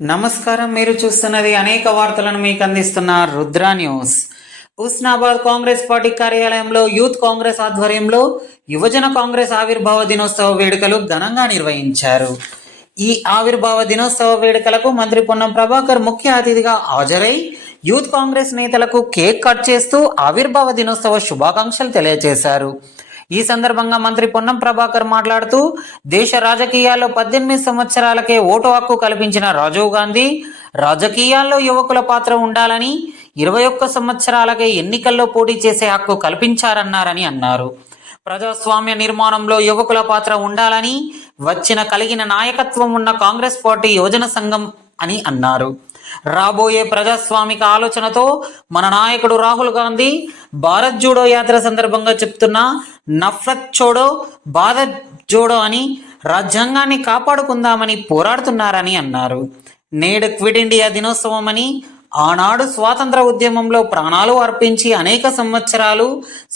నమస్కారం, మీరు చూస్తున్నది అనేక వార్తలను మీకు అందిస్తున్న రుద్ర న్యూస్. హుస్నాబాద్ కాంగ్రెస్ పార్టీ కార్యాలయంలో యూత్ కాంగ్రెస్ ఆధ్వర్యంలో యువజన కాంగ్రెస్ ఆవిర్భావ దినోత్సవ వేడుకలు ఘనంగా నిర్వహించారు. ఈ ఆవిర్భావ దినోత్సవ వేడుకలకు మంత్రి పొన్నం ప్రభాకర్ ముఖ్య అతిథిగా హాజరై యూత్ కాంగ్రెస్ నేతలకు కేక్ కట్ చేస్తూ ఆవిర్భావ దినోత్సవ శుభాకాంక్షలు తెలియజేశారు. ఈ సందర్భంగా మంత్రి పొన్నం ప్రభాకర్ మాట్లాడుతూ, దేశ రాజకీయాల్లో 18 సంవత్సరాలకే ఓటు హక్కు కల్పించిన రాజీవ్ గాంధీ రాజకీయాల్లో యువకుల పాత్ర ఉండాలని 21 సంవత్సరాలకే ఎన్నికల్లో పోటీ చేసే హక్కు కల్పించారన్నారని అన్నారు. ప్రజాస్వామ్య నిర్మాణంలో యువకుల పాత్ర ఉండాలని కలిగిన నాయకత్వం ఉన్న కాంగ్రెస్ పార్టీ యువజన సంఘం అని అన్నారు. రాబోయే ప్రజాస్వామిక ఆలోచనతో మన నాయకుడు రాహుల్ గాంధీ భారత్ జోడో యాత్ర సందర్భంగా చెప్తున్న నఫ్రత్ చోడో భారత్ జోడో అని రాజ్యాంగాన్ని కాపాడుకుందామని పోరాడుతున్నారని అన్నారు. నేడు క్విట్ ఇండియా దినోత్సవం అని, ఆనాడు స్వాతంత్ర ఉద్యమంలో ప్రాణాలు అర్పించి అనేక సంవత్సరాలు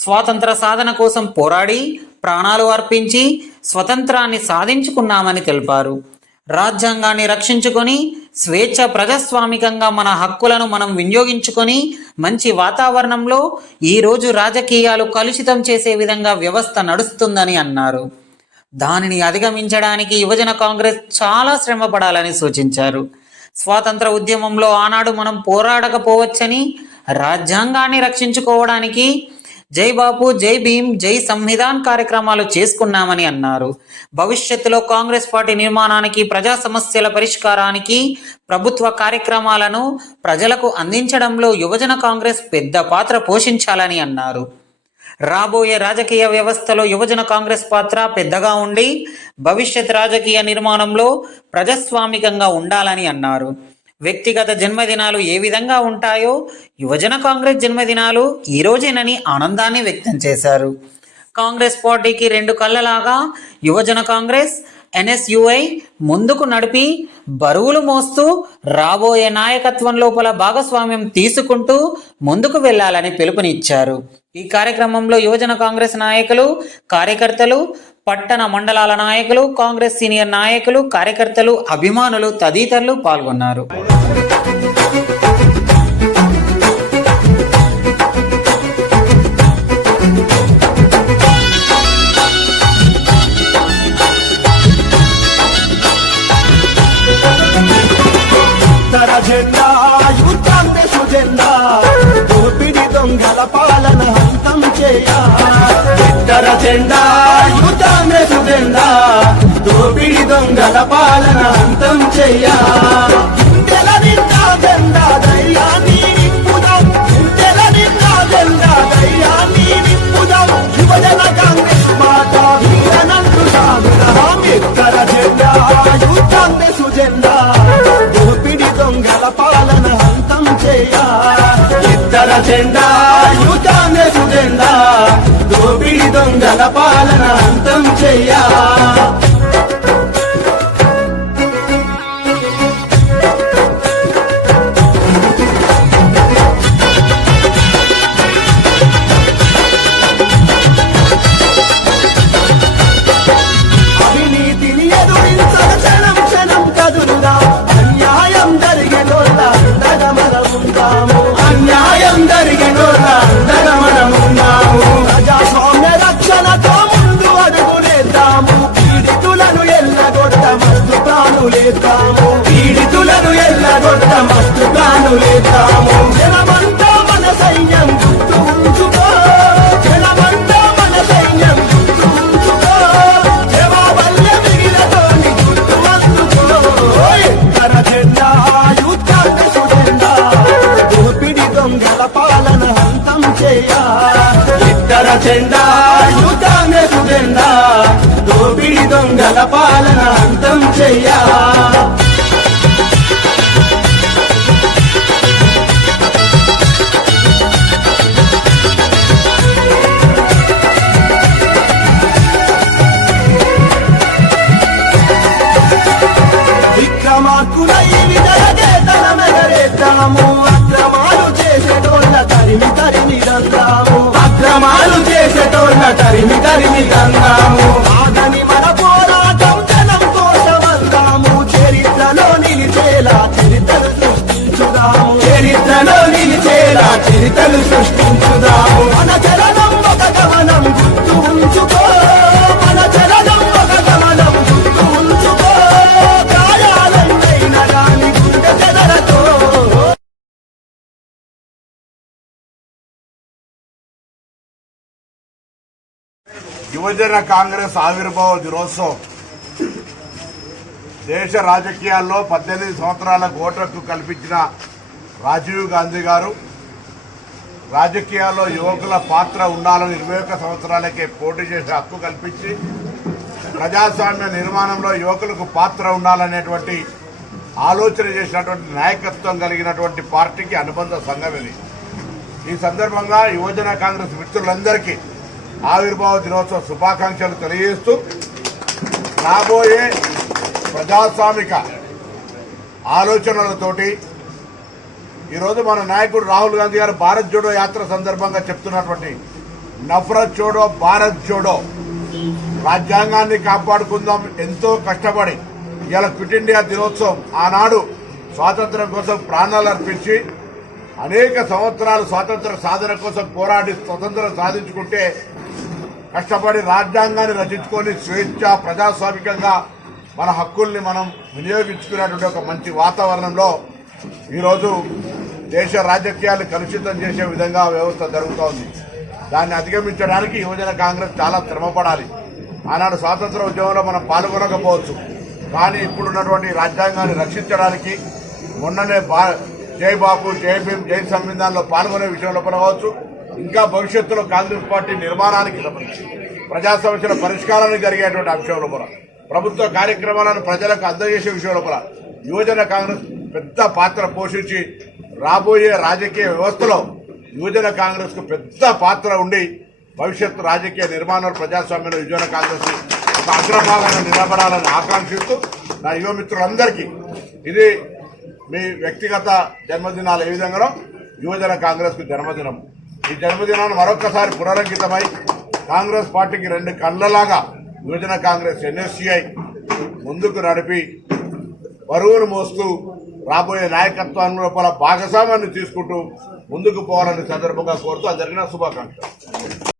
స్వాతంత్ర సాధన కోసం పోరాడి ప్రాణాలు అర్పించి స్వతంత్రాన్ని సాధించుకున్నామని తెలిపారు. రాజ్యాంగాన్ని రక్షించుకొని స్వేచ్ఛ ప్రజాస్వామికంగా మన హక్కులను మనం వినియోగించుకొని మంచి వాతావరణంలో ఈరోజు రాజకీయాలు కలుషితం చేసే విధంగా వ్యవస్థ నడుస్తుందని అన్నారు. దానిని అధిగమించడానికి యువజన కాంగ్రెస్ చాలా శ్రమ పడాలని సూచించారు. స్వాతంత్ర ఉద్యమంలో ఆనాడు మనం పోరాడకపోవచ్చని, రాజ్యాంగాన్ని రక్షించుకోవడానికి జై బాపు, జై భీమ్, జై సంవిధాన్ కార్యక్రమాలు చేసుకున్నామని అన్నారు. భవిష్యత్తులో కాంగ్రెస్ పార్టీ నిర్మాణానికి, ప్రజా సమస్యల పరిష్కారానికి ప్రభుత్వ కార్యక్రమాలను ప్రజలకు అందించడంలో యువజన కాంగ్రెస్ పెద్ద పాత్ర పోషించాలని అన్నారు. రాబోయే రాజకీయ వ్యవస్థలో యువజన కాంగ్రెస్ పాత్ర పెద్దగా ఉండి భవిష్యత్ రాజకీయ నిర్మాణంలో ప్రజాస్వామికంగా ఉండాలని అన్నారు. వ్యక్తిగత జన్మదినాలు ఏ విధంగా ఉంటాయో యువజన కాంగ్రెస్ జన్మదినాలు ఈ రోజేనని ఆనందాన్ని వ్యక్తం చేశారు. కాంగ్రెస్ పార్టీకి 2 కళ్ళలాగా యువజన కాంగ్రెస్, NSUI ముందుకు నడిపి బరువులు మోస్తూ రాబోయే నాయకత్వం లోపల భాగస్వామ్యం తీసుకుంటూ ముందుకు వెళ్లాలని పిలుపునిచ్చారు. ఈ కార్యక్రమంలో యువజన కాంగ్రెస్ నాయకులు, కార్యకర్తలు, పట్టణ మండలాల నాయకులు, కాంగ్రెస్ సీనియర్ నాయకులు, కార్యకర్తలు, అభిమానులు తదితరులు పాల్గొన్నారు. జెండా యూత్ కాంగ్రెస్ జెండా దోపిడి దొంగల పాలన హంతం చేయ. ఇతర జెండా యూత్ కాంగ్రెస్ జెండా దోపిడి దొంగల పాలన హంతం చేయ. ఇంటెల నిండా జెండా ధైర్యాన్ని నింపుదాం, ఇంటెల నిండా జెండా ధైర్యాన్ని నింపుదాం. యువజన కాంగ్రెస్ మాట వీరనంటూ సాగుదాం. ఇతర జెండా యూత్ కాంగ్రెస్ జెండా దొంగల పాలన హంతం చేయ. ఇతర జెండా యూత్ కాంగ్రెస్ జెండా దోపిడి దొంగల పాలన హంతం చేయ. అవినీతిని ఎదురించక క్షణం క్షణం కదులుదా. అన్యాయం జరిగినోళ్ళ అందగమనమున్నాము. ప్రజాస్వామ్య రక్షణతో ముందు అడుగులేద్దాము. పీడితులను ఎల్లగొట్ట మస్తు ప్రాణులేద్దాము. పీడితులను ఎల్లగొట్ట మస్తు ప్రాణులేద్దాము. జనమంతా మన సైన్యం గుర్తు ఉంచుకో, జనమంతా మన సైన్యం గుర్తు ఉంచుకో. జవాబల్లె మిగిలతోని గుర్తు అందుకో. ఇతర జెండా యూత్ కాంగ్రెస్ జెండా దోపిడి దొంగల పాలన హంతం చేయ. ఇతర జెండా యూత్ కాంగ్రెస్ జెండా దోపిడి దొంగల పాలన హంతం చేయ. పరిమితంగాము ఆగని మన పోరాటం జనం కోసమందాము చరిత్రలో నిలిచేలా చరిత్రను సృష్టించుదాము చరిత్రలో నిలిచేలా చరిత్రను సృష్టించుదాము మన చలనం ఒక గమనం గుర్తు ఉంచుకో మన చలనం ఒక గమనం గుర్తు ఉంచుకో గాయాలైన రాని గుండె చెదరతో యువజన కాంగ్రెస్ ఆవిర్భావ దినోత్సవం దేశ రాజకీయాల్లో 18 సంవత్సరాల ఓటు హక్కు కల్పించిన రాజీవ్ గాంధీ గారు రాజకీయాల్లో యువకుల పాత్ర ఉండాలని 21 సంవత్సరాలకే పోటీ చేసే హక్కు కల్పించి ప్రజాస్వామ్య నిర్మాణంలో యువకులకు పాత్ర ఉండాలనేటువంటి ఆలోచన చేసినటువంటి నాయకత్వం కలిగినటువంటి పార్టీకి అనుబంధ సంఘం ఇది. ఈ సందర్భంగా యువజన కాంగ్రెస్ మిత్రులందరికీ ఆవిర్భావ దినోత్సవ శుభాకాంక్షలు తెలియజేస్తూ రాబోయే ప్రజాస్వామిక ఆలోచనలతోటి ఈరోజు మన నాయకుడు రాహుల్ గాంధీ గారు భారత్ జోడో యాత్ర సందర్భంగా చెప్తున్నటువంటి నఫరత్ జోడో భారత్ జోడో రాజ్యాంగాన్ని కాపాడుకుందాం ఎంతో కష్టపడి ఇలా క్విట్ ఇండియా దినోత్సవం ఆనాడు స్వాతంత్ర్యం కోసం ప్రాణాలు అర్పించి అనేక సంవత్సరాలు స్వాతంత్ర సాధన కోసం పోరాడి స్వతంత్రం సాధించుకుంటే కష్టపడి రాజ్యాంగాన్ని రచించుకొని స్వేచ్ఛ ప్రజాస్వామికంగా మన హక్కుల్ని మనం వినియోగించుకునేటువంటి ఒక మంచి వాతావరణంలో ఈరోజు దేశ రాజకీయాలు కలుషితం చేసే విధంగా వ్యవస్థ జరుగుతోంది. దాన్ని అధిగమించడానికి యువజన కాంగ్రెస్ చాలా శ్రమపడాలి. ఆనాడు స్వాతంత్ర ఉద్యమంలో మనం పాల్గొనకపోవచ్చు, కానీ ఇప్పుడున్నటువంటి రాజ్యాంగాన్ని రక్షించడానికి మొన్ననే జై బాపు జై భీమ్ జై సంవిధానంలో పాల్గొనే విషయంలో కావచ్చు, ఇంకా భవిష్యత్తులో కాంగ్రెస్ పార్టీ నిర్మాణానికి సంబంధించి ప్రజా సమస్యల పరిష్కారానికి జరిగేటువంటి అంశంలో కూడా ప్రభుత్వ కార్యక్రమాలను ప్రజలకు అందజేసే విషయంలో కూడా యువజన కాంగ్రెస్ పెద్ద పాత్ర పోషించి రాబోయే రాజకీయ వ్యవస్థలో యువజన కాంగ్రెస్ కు పెద్ద పాత్ర ఉండి భవిష్యత్తు రాజకీయ నిర్మాణాలు ప్రజాస్వామ్యంలో యువజన కాంగ్రెస్ ఒక అగ్రభాగాన్ని నిలబడాలని ఆకాంక్షిస్తూ నా యువ మిత్రులందరికీ ఇది మీ వ్యక్తిగత జన్మదినాలు ఏ విధంగానో యువజన కాంగ్రెస్ కు జన్మదినం. ఈ జన్మదినాన్ని మరొక్కసారి పునరంకితమై కాంగ్రెస్ పార్టీకి 2 కళ్ళలాగా యువజన కాంగ్రెస్ ఎన్ఎస్సీఐ ముందుకు నడిపి బరువును మోస్తూ రాబోయే నాయకత్వం లోపల భాగస్వామ్యాన్ని తీసుకుంటూ ముందుకు పోవాలని సందర్భంగా కోరుతూ అందరికీ శుభాకాంక్షలు.